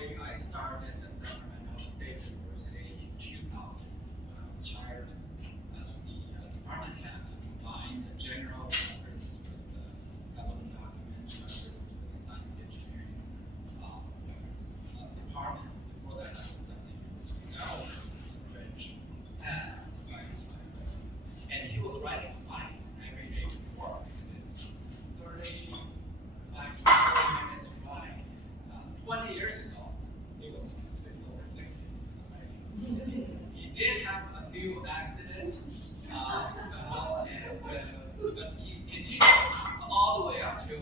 story, I started at Sacramento State University in 2000 when I was hired as the department head to combine the general records with the government documents, records with the science engineering records department. Before that, I was at the University of Bridge head of the science lab. And he was riding a bike every day to work. It's 35 to 40 minutes ride. 20 years ago, he was over 50 already. He did have a few accidents, but he continued all the way up to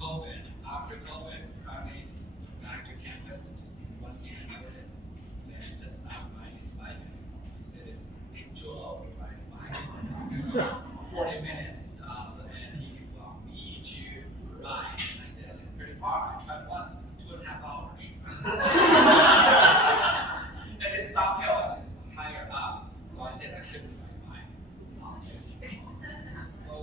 COVID. After COVID, finally back to campus. Once he noticed, then just stopped riding his bike anymore. He said it's too low to ride a bike. 40 minutes, and he want me to ride. And I said, it's pretty far. I tried once, 2.5 hours. And it's downhill and higher up. So I said I couldn't ride mine. So,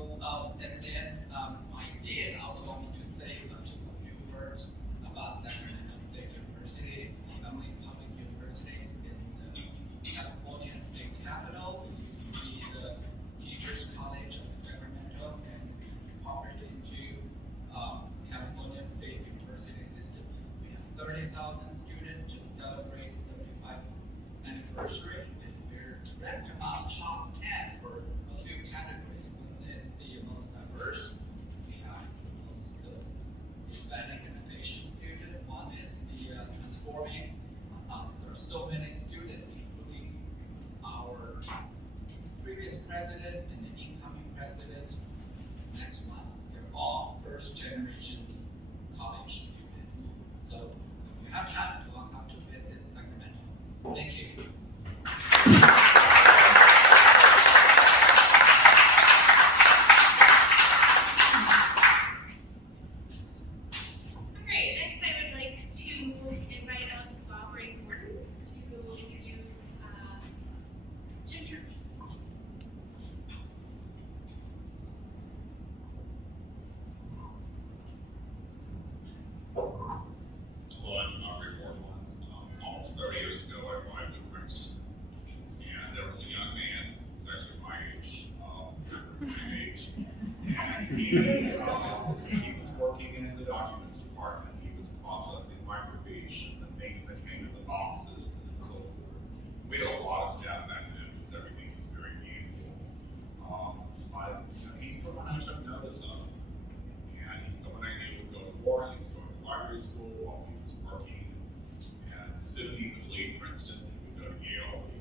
and then I did also want me to say just a few words about Sacramento State University. It's the only public university in the California state capital. It used to be the Teachers College of Sacramento, and we incorporated into California State University system. We have 30,000 students, just celebrate 75th anniversary, and we're ranked about top 10 for a few categories. One is the most diverse. We have the most Hispanic and Asian student. One is the transforming. There are so many students, including our previous president and the incoming president next month. They're all first generation college students. So if you have time, welcome to visit Sacramento. Thank you. Alright, next I would like to invite up Bob Ray Gordon to introduce Jim Church. Well, I'm Ray Gordon. Almost 30 years ago, I arrived at Princeton, and there was a young man, who's actually my age, the same age, and he was working in the documents department. He was processing microfiche and the things that came in the boxes and so forth. We had a lot of staff back then because everything was very manual. But he's someone I took notice of, and he's someone I knew would go to war. He was going to library school while he was working, and soon he would leave Princeton. He would go to Yale. He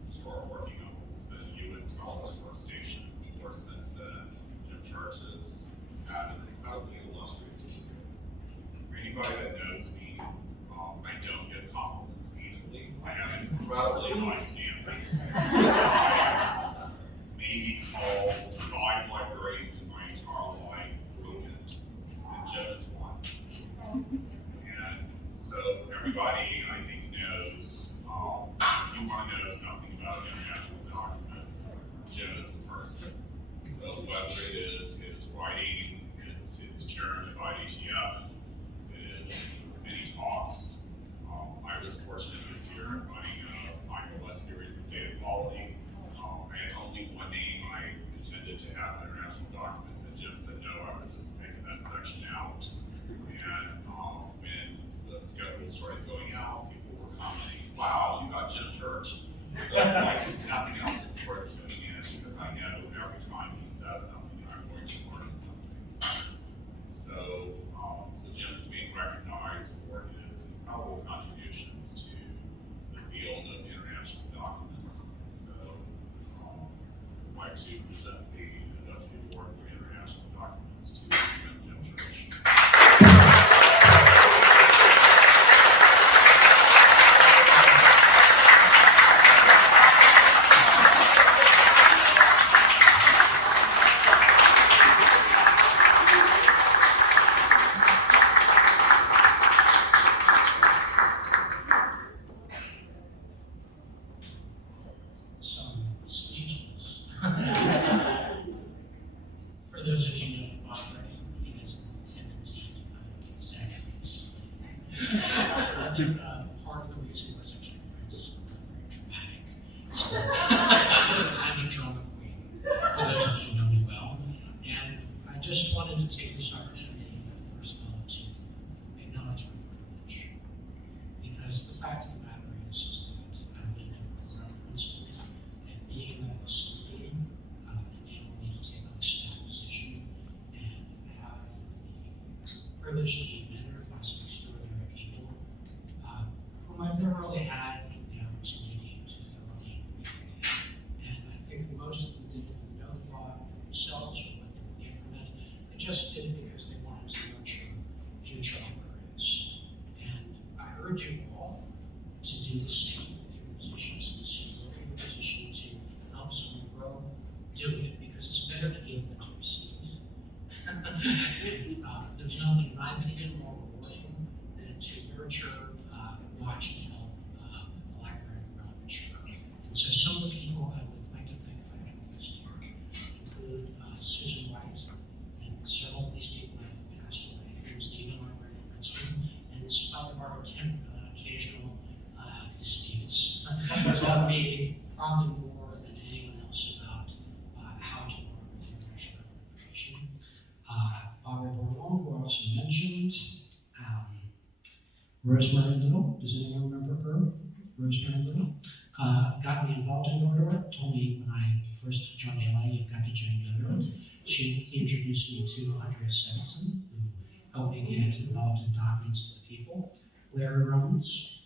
would start working on what was then UN Scholars Workstation. Of course, since then, Jim Church has had an incredibly illustrious career. For anybody that knows me, I don't get compliments easily. I have incredibly high standards. I may be called 5 librarians in my entire life brilliant, and Jim is one. And so everybody, I think, knows, if you want to know something about international documents, Jim is the person. So whether it is his writing, it's his chairman of IDTF, it is his many talks. I was fortunate this year in running a IOS series of data quality. I had only one name I intended to have international documents, and Jim said no, I would just make that section out. And when the schedule started going out, people were commenting, wow, you got Jim Church. So it's like nothing else is worth tuning in, because I know every time he says something, I'm going to learn something. So, so Jim is being recognized for his incredible contributions to the field of international documents. So, I'd like to present the Hoduski Award for International Documents to Jim Church. I think part of the reason was actually Francis was very dramatic. So I'm a drama queen, for those of you who know me well. And I just wanted to take this opportunity, first of all, to acknowledge my privilege. Because the fact of the matter is that I lived in Princeton, and being in that facility enabled me to take on a staff position and have the privilege to be mentored by some extraordinary people whom I've never really had the opportunity to thoroughly evaluate. And I think most of them did it with no thought for themselves or what they would get from it. They just did it because they wanted to nurture future librarians. And I urge you all to do the same. If you're in positions to see you're in a position to help someone grow, do it, because it's better to give than to receive. And there's nothing, in my opinion, more rewarding than to nurture, watch, and help a librarian grow and mature. And so some of the people I would like to thank if I have this here include Susan White, and several of these people have passed away. He was the Eagle Librarian at Princeton, and in spite of our occasional disputes, taught me probably more than anyone else about how to work with international information. Barbara Bourlon, who I also mentioned. Rosemary Little, does anyone remember her? Rosemary Little. Got me involved in GODORT, told me when I first joined LA, you've got to join GODORT. He introduced me to Andrea Svensson, who helped me get involved in documents to the people. Larry Robbins,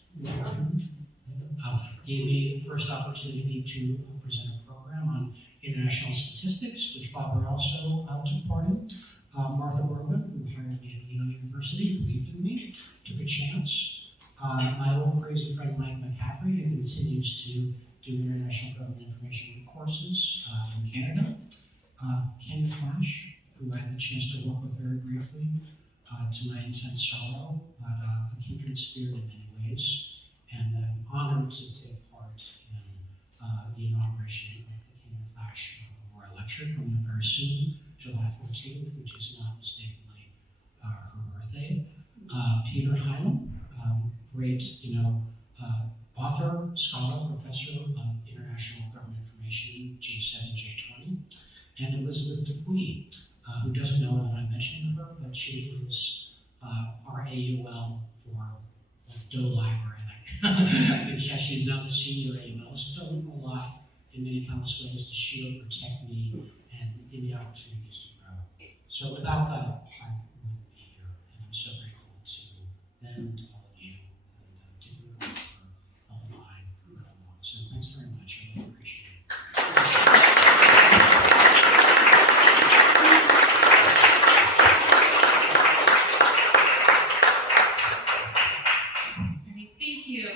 gave me the first opportunity to present a program on international statistics, which Barbara also took part in. Martha Bergman, who hired me at Yale University, believed in me, took a chance. My old crazy friend Mike McCaffrey, who continues to do international government information courses in Canada. Kenya Flash, who I had the chance to work with very briefly, to my intense sorrow, but a kindred spirit in many ways. And I'm honored to take part in the inauguration of the Kenya Flash Memorial Lecture coming up very soon, July 14th, which is not mistakenly her birthday. Peter Heinem, great, author, scholar, professor of international government information, G7, J20, and Elizabeth Dupuy, who doesn't know that I mentioned her, but she is our AUL for Doe Library. She's now the senior AUL. She's done a lot in many countless ways to shield, protect me, and give me opportunities to grow. So without that, I wouldn't be here, and I'm so grateful to them and to all of you, and particularly for helping I grow along. So thanks very much. I really appreciate it. Thank you.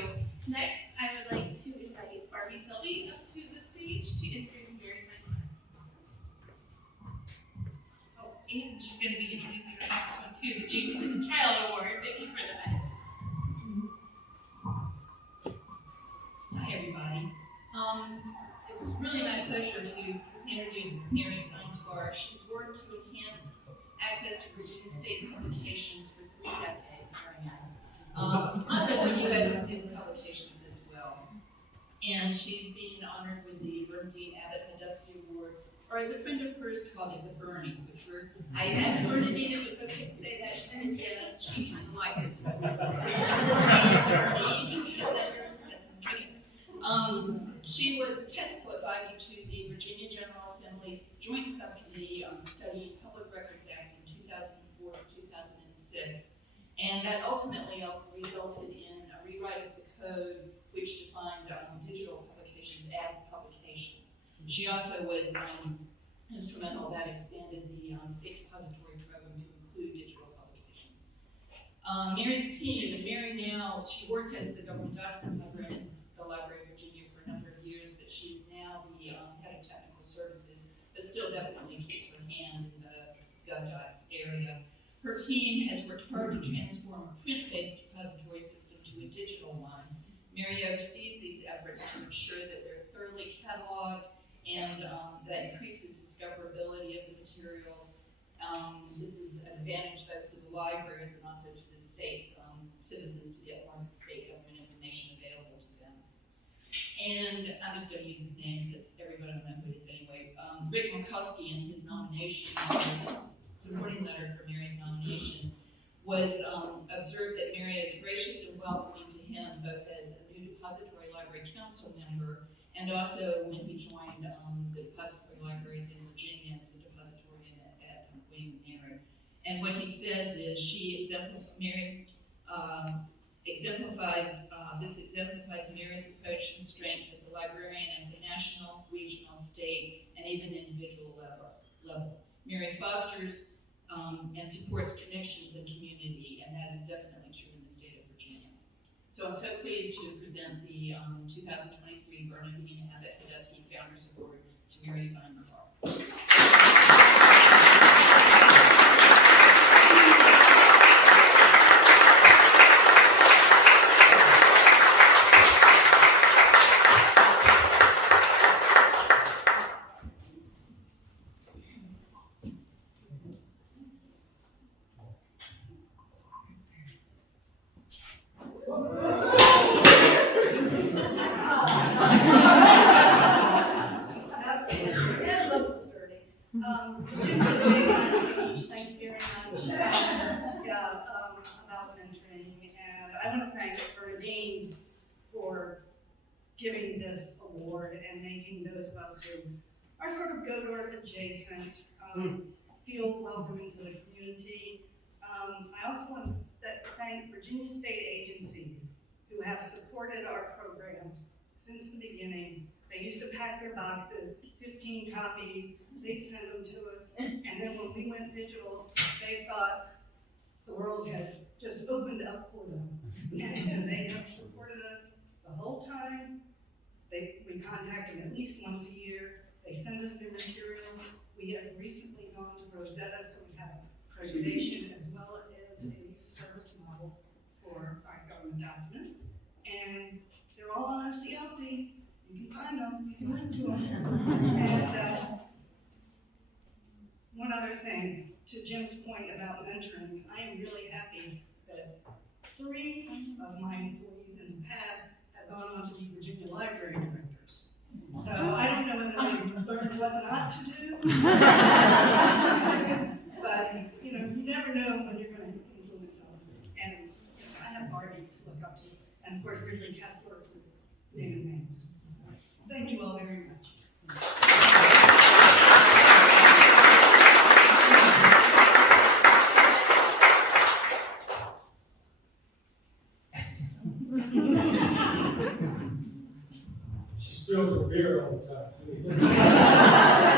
Next, I would like to invite Barbie Selby up to the stage to introduce Mary Simon. Oh, and she's going to be introducing the next one too, the James Smith Child Award. Thank you for that. Hi, everybody. It's really my pleasure to introduce Mary Simon. She's worked to enhance access to Virginia State publications for 3 decades, also to U.S. publications as well. And she's being honored with the Bernadine Abbott Hoduski Award, or as a friend of hers called it, the Bernie, which I asked Bernadine if it was okay to say that. She said yes, she kind of liked it, so she was the technical advisor to the Virginia General Assembly's Joint Subcommittee on Studying Public Records Act in 2004 to 2006. And that ultimately resulted in a rewrite of the code which defined digital publications as publications. She also was instrumental that expanded the state depository program to include digital publications. Mary's team, and Mary now, she worked as the government documents librarian at the Library of Virginia for a number of years, but she's now the head of technical services, but still definitely keeps her hand in the GovDocs area. Her team has worked hard to transform a print-based repository system to a digital one. Mary oversees these efforts to ensure that they're thoroughly cataloged and that increases discoverability of the materials. This is an advantage both to the libraries and also to the state's citizens And I'm just gonna use his name because everybody will know who it is anyway. Rick Mikowski, in his nomination, his supporting letter for Mary's nomination, was observed that Mary is gracious and welcoming to him, both as a new Depository Library Council member and also when he joined the Depository Libraries in Virginia as the depositarian at William & Mary. And what he says is Mary exemplifies Mary's approach and strength as a librarian at the national, regional, state, and even individual level. Mary fosters and supports connections and community, and that is definitely true in the state of Virginia. So I'm so pleased to present the 2023 Bernadine Abbott Hoduski Founders Award to Mary Steinberg. Jim just made my speech, thank you very much. About mentoring, and I want to thank Bernadine for giving this award and making those of us who are sort of GODORT adjacent feel welcome into the community. I also want to thank Virginia state agencies who have supported our program since the beginning. They used to pack their boxes, 15 copies, they'd send them to us, and then when we went digital, they thought the world had just opened up for them. And so they have supported us the whole time. We contact them at least once a year. They send us their material. We have recently gone to Rosetta, so we have preservation as well as a service model for our government documents. And they're all on our CLC. You can find them, you can link to them. And one other thing, to Jim's point about mentoring, I am really happy that 3 of my employees in the past have gone on to be Virginia library directors. So I don't know whether they've learned what not to do, but you never know when you're going to influence someone. And I have Barbie to look up to, and of course Ridley Kessler for naming names. So, thank you all very much. She spills her beer all the time, too.